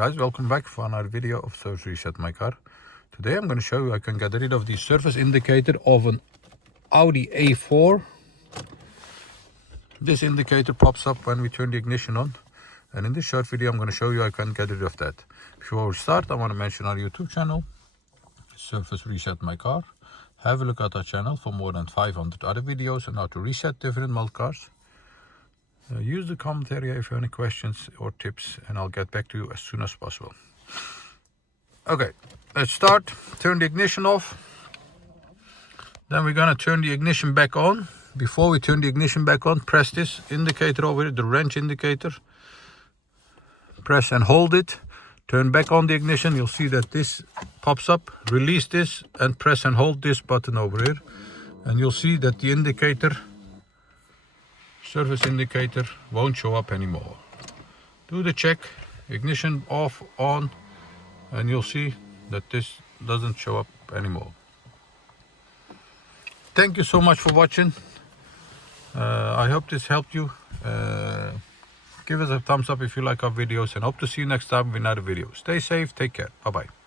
Guys, welcome back for another video of Service Reset My Car. Today I'm going to show you how I can get rid of the surface indicator of an Audi A4. This indicator pops up when we turn the ignition on, and in this short video I'm going to show you how I can get rid of that. Before we start, I want to mention our YouTube channel, Service Reset My Car. Have a look at our channel for more than 500 other videos on how to reset different model cars. Use the comment area if you have any questions or tips, and I'll get back to you as soon as possible. Okay, let's start. Turn the ignition off. Then we're gonna turn the ignition back on. Before we turn the ignition back on, press this indicator over here, the wrench indicator. Press and hold it. Turn back on the ignition. You'll see that this pops up. Release this and press and hold this button over here. And you'll see that the indicator, service indicator, won't show up anymore. Do the check, ignition off, on, and you'll see that this doesn't show up anymore. Thank you so much for watching. I hope this helped you. Give us a thumbs up if you like our videos, and hope to see you next time with another video. Stay safe, take care, bye bye.